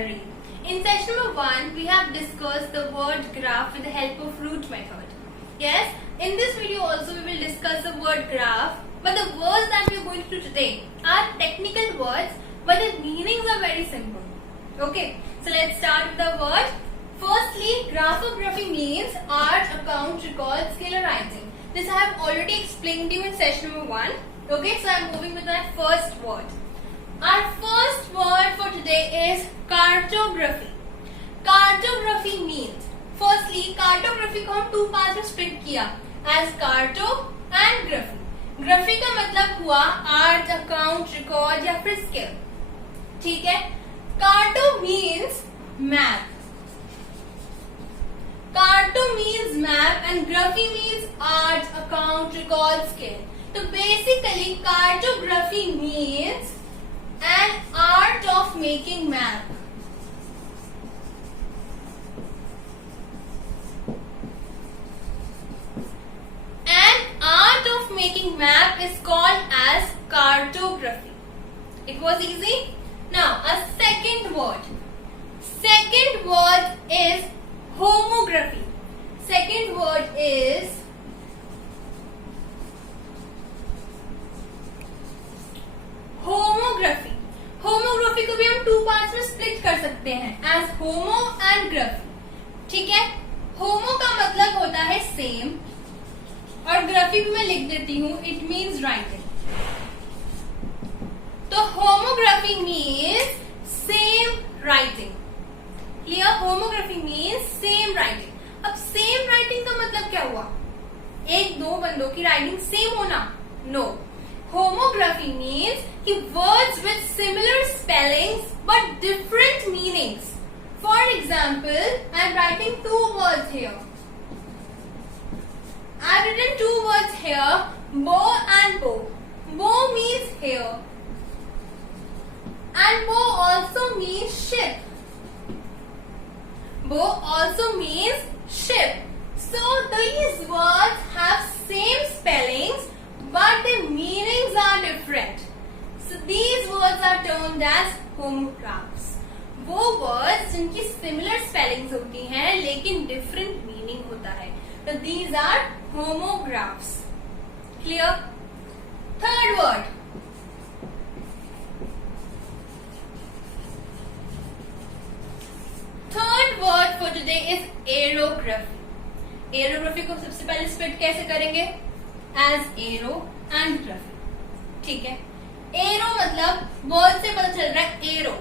vocabulary. In session number 1, we have discussed the word graph with the help of root method. Yes, in this video also we will discuss the word graph, but the words that we are going to do today are technical words, but the meanings are very simple. Okay, so let's start with the word. Firstly, graphography means art, account, record, scale or writing. This I have already explained to you in session number 1. Okay, so I am moving with my first word. Our first word for today is cartography. Cartography means, firstly, cartography को हम 2 part में split किया as carto and graphy. Graphy का मतलब हुआ art, account, record या फिर scale. ठीक है. Carto means map. Carto means map and graphy means art, account, record, scale. So basically cartography means an art of making map. An art of making map is called as cartography. It was easy? Now a second word. Second word is homography. Second word is homography. Homography को भी हम 2 parts में split कर सकते हैं as homo and graphy. ठीक है. होमो का मतलब होता है सेम और ग्राफी भी मैं लिख देती हूँ. It means writing. तो homography means same writing. Clear. Homography means same writing. अब सेम राइटिंग का मतलब क्या हुआ? एक दो बंदों की राइटिंग सेम होना? नो. होमोग्राफी मीन्स कि words with similar spellings but different meanings. For example, I am writing 2 words here. I have written 2 words here, bow and bow. Bow means hair and bow also means ship. Bow also means ship. So these words have same spellings but their meanings are different. So these words are termed as homographs. वो words जिनकी similar spellings होती हैं लेकिन different meaning होता है. So these are homographs. Clear? Third word. Third word for today is aerography. Aerography को सबसे पहले स्प्लिट कैसे करेंगे? As aero and graphy. ठीक है. एरो मतलब वर्ड से पता चल रहा है एरो,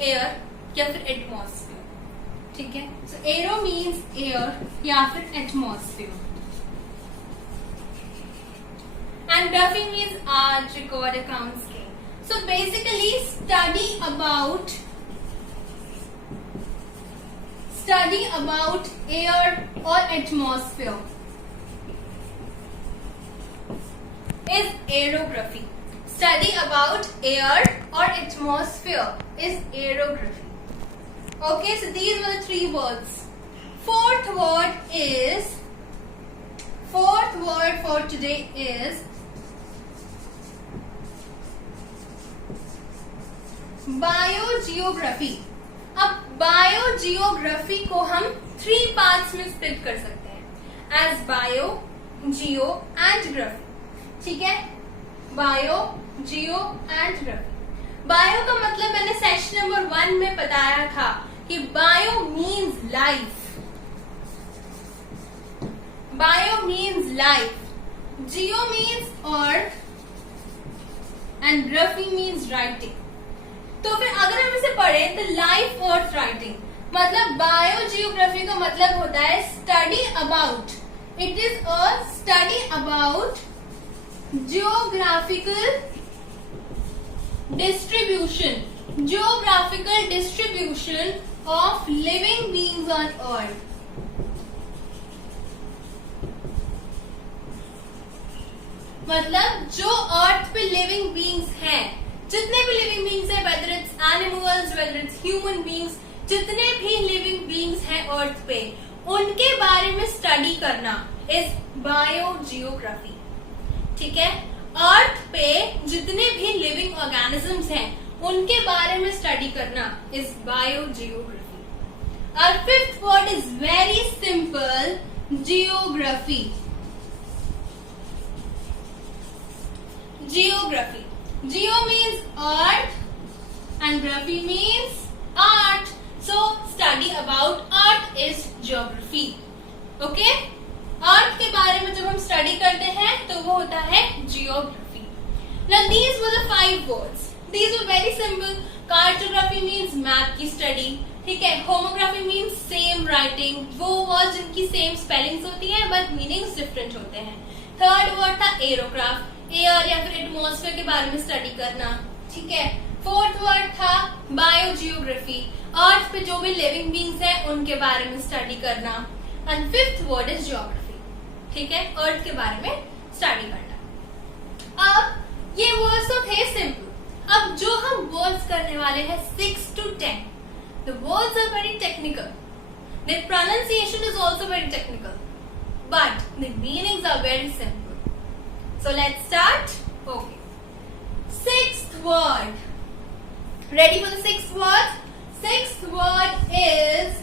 एयर या फिर एटमॉस्फेयर. ठीक है. सो एरो मीन्स एयर या फिर atmosphere. And graphy means art, record, account, scale. So basically study about air or atmosphere is aerography. Study about air or atmosphere is aerography. Okay, so these were the 3 words. Fourth word for today is biogeography. अब biogeography को हम 3 parts में split कर सकते हैं as bio, geo and graphy. ठीक है. Bio, geo and graphy. Bio का मतलब मैंने सेशन नंबर 1 में बताया था कि bio means life. Bio means life. Jio means earth and graphy means writing. तो फिर अगर हम इसे पढ़ें तो लाइफ अर्थ राइटिंग मतलब बायोजियोग्राफी का मतलब होता है study about. It is a study about geographical distribution of living beings on earth. मतलब जो अर्थ पे लिविंग बीइंग्स हैं, जितने भी लिविंग बीइंग्स हैं, whether it's animals, whether it's human beings, जितने भी लिविंग बीइंग्स हैं अर्थ पे, उनके बारे में स्टडी करना इज बायोजियोग्राफी. ठीक है. अर्थ पे जितने भी लिविंग ऑर्गेनिजम्स हैं उनके बारे में स्टडी करना इज बायोजियोग्राफी। और fifth word is very simple, geography. Geography. Geo means earth and graphy means art. So study about earth is geography. Okay? Earth के बारे में जब हम स्टडी करते हैं तो वो होता है geography. Now these were the 5 words. These were very simple. Cartography means map की study. ठीक है. Homography means same writing. वो words जिनकी same spellings होती है but meanings different होते हैं. थर्ड वर्ड था एरोक्राफ्ट, एयर या फिर एटमॉस्फेयर के बारे में स्टडी करना। ठीक है। फोर्थ वर्ड था बायोजियोग्राफी, अर्थ पे जो भी लिविंग बींग्स है उनके बारे में स्टडी करना। And fifth word is geography. ठीक है, अर्थ के बारे में स्टडी करना। अब ये वर्ड्स तो थे सिंपल। अब जो हम वर्ड्स करने वाले हैं 6 to 10, the words are very technical, the pronunciation is also very technical, but the meanings are very simple. So let's start. Okay. Sixth word. Ready for the sixth word? Sixth word is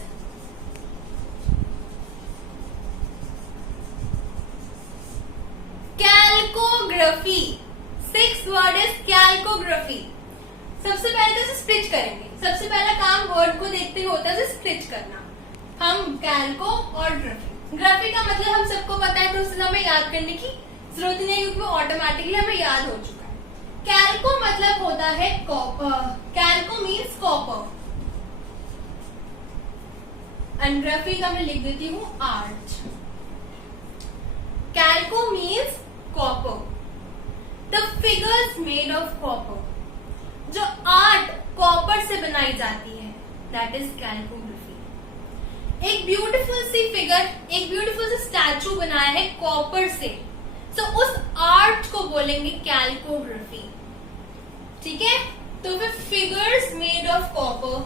calcography. Sixth word is calcography. सबसे पहले तो इसे split करेंगे। सबसे पहला काम word को देखते हुए होता है स्प्लिट करना। हम कैल्को और ग्राफी। ग्राफी का मतलब हम सबको पता है तो उसे हमें याद करने की जरूरत नहीं है क्योंकि वो ऑटोमेटिकली हमें याद हो चुका है। कैल्को मतलब होता है copper, calco means copper, and graphy का मैं लिख देती हूँ art. Calco means copper, the figures made of copper, जो आर्ट कॉपर से बनाई जाती है, दैट इज कैल्कोग्राफी। एक ब्यूटीफुल सी फिगर, एक ब्यूटीफुल सी स्टैचू बनाया है कॉपर से, तो उस आर्ट को बोलेंगे कैल्कोग्राफी। ठीक है, तो फिर फिगर्स मेड ऑफ कॉपर,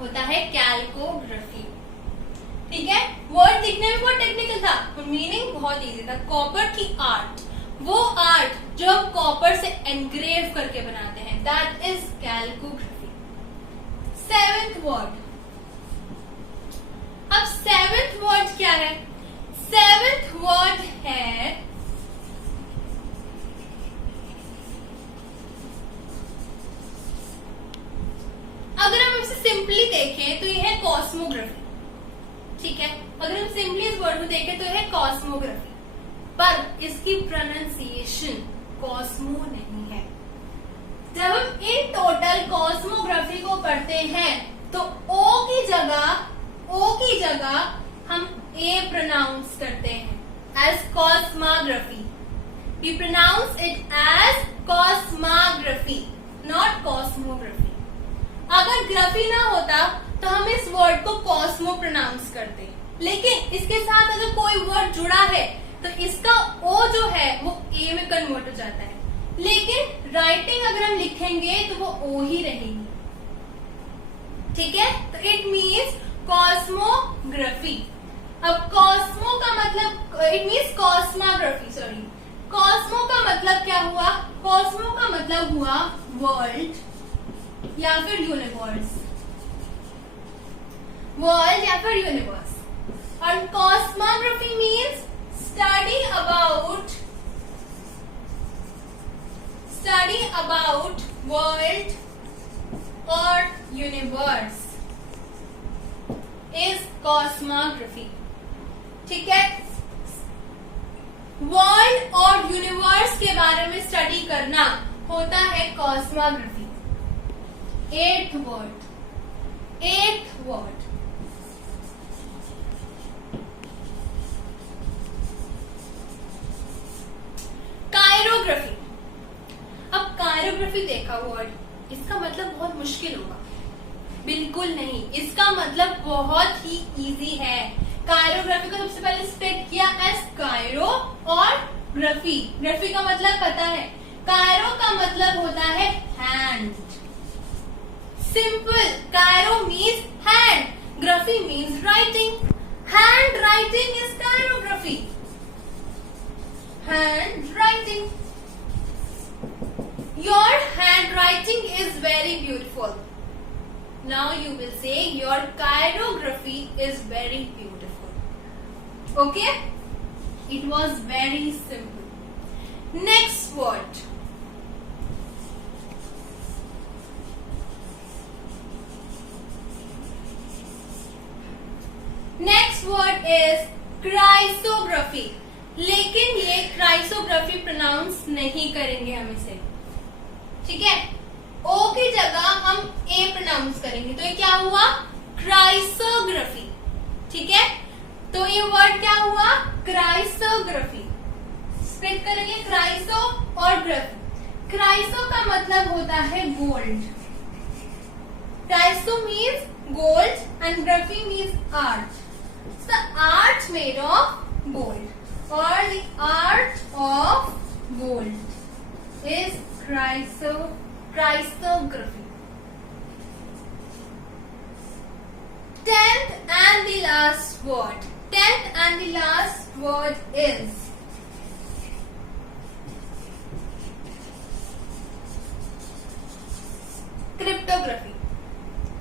होता है कैल्कोग्राफी। ठीक है, वर्ड दिखने में बहुत टेक्निकल था, मीनिंग बहुत इजी था। कॉपर की आर्ट, वो आर्ट जो हम कॉपर से एनग्रेव करके बनाते हैं, that is calcography. Seventh word. अब सेवेंथ वर्ड क्या है? सेवेंथ वर्ड है अगर हम इसे सिंपली देखें तो यह है कॉस्मोग्राफी। ठीक है, अगर हम सिंपली इस वर्ड को देखें तो यह है कॉस्मोग्राफी, पर इसकी प्रोनाउंसिएशन कॉस्मो नहीं है। जब हम इन टोटल कॉस्मोग्राफी को पढ़ते हैं तो ओ की जगह हम ए प्रोनाउंस करते हैं as cosmography. We pronounce it as cosmography, not cosmography. अगर ग्राफी ना होता तो हम इस वर्ड को कॉस्मो प्रोनाउंस करते, लेकिन इसके साथ अगर कोई वर्ड जुड़ा है तो इसका ओ जो है वो ए में कन्वर्ट हो जाता है, लेकिन राइटिंग अगर हम लिखेंगे तो वो ओ ही रहेगी। ठीक है, तो इट मीन्स कॉस्मोग्राफी। अब कॉस्मो का मतलब it means cosmography, sorry, Cosmo का मतलब क्या हुआ? कॉस्मो का मतलब हुआ वर्ल्ड या फिर यूनिवर्स, वर्ल्ड या फिर यूनिवर्स। और cosmography means study about world or universe is cosmography। ठीक है, वर्ल्ड और यूनिवर्स के बारे में स्टडी करना होता है कॉस्मोग्राफी। Eighth word कायरोग्राफी। अब कायरोग्राफी देखा वर्ड, इसका मतलब बहुत मुश्किल होगा, बिल्कुल नहीं, इसका मतलब बहुत ही इजी है। कायरोग्राफी को सबसे पहले स्प्लिट किया एज कायरो और ग्राफी। ग्राफी का मतलब पता है, कायरो का मतलब होता है hand, simple. Chiro means hand, graphy means writing, hand writing is chirography. handwriting. Your handwriting is very beautiful. Now you will say your chirography is very beautiful. Okay? It was very simple. Next word. Next word is chrysography, लेकिन ये क्राइसोग्राफी pronounce नहीं करेंगे हम इसे, ठीक है। ओ की जगह हम ए प्रोनाउंस करेंगे, तो ये क्या हुआ, क्राइसोग्राफी, ठीक है। तो ये वर्ड क्या हुआ, क्राइसोग्राफी। स्प्लिट करेंगे क्राइसो और ग्राफी। क्राइसो का मतलब होता है gold, chryso means gold and graphy means art. It's the art made of gold, or the art of gold is chrysography. 10th and the last word. 10th and the last word is cryptography.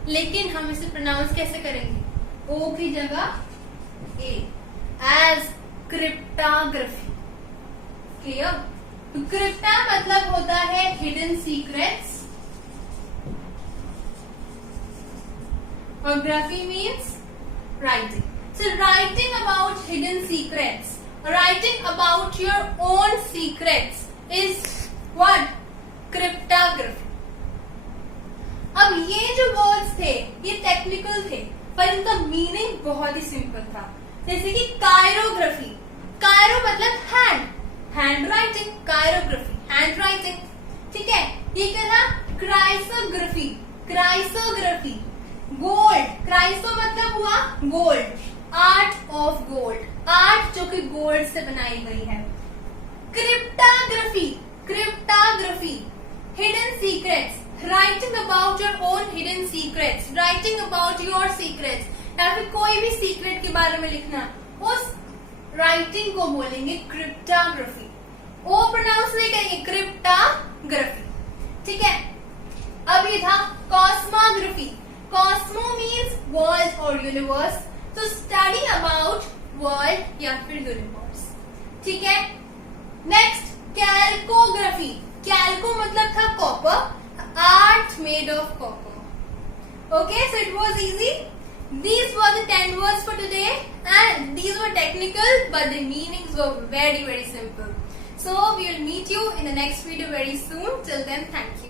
लेकिन हम इसे pronounce कैसे करेंगे, ओ की जगह ए, as cryptography. Clear. तो क्रिप्टा मतलब होता है हिडन सीक्रेट्स, और graphy means writing. So writing about hidden secrets, writing about your own secrets is what, cryptography. अब ये जो वर्ड्स थे ये टेक्निकल थे, पर इनका मीनिंग बहुत ही सिंपल था। जैसे कि कायरोग्राफी, कायरो मतलब hand, hand writing, chirography hand writing, ठीक है। ये क्या था, क्राइसोग्राफी, क्राइसोग्राफी। गोल्ड, क्राइसो मतलब हुआ gold, art of gold, art जो कि गोल्ड से बनाई गई है। Cryptography, cryptography, hidden secrets, writing about your own hidden secrets, writing about your secrets, या फिर कोई भी सीक्रेट के बारे में लिखना, उस राइटिंग को बोलेंगे क्रिप्टोग्राफी। ओ प्रोनाउंस नहीं करेंगे, क्रिप्टोग्राफी, ठीक है। अब ये था कॉस्मोग्राफी। कॉस्मो मीन्स वर्ल्ड और यूनिवर्स, तो स्टडी अबाउट वर्ल्ड या फिर यूनिवर्स, ठीक है। नेक्स्ट कैल्कोग्राफी, कैल्को मतलब था copper, art made of copper. Okay, so it was easy. These were the 10 words for today, and these were technical, but the meanings were very, very simple. So we will meet you in the next video very soon. Till then, thank you.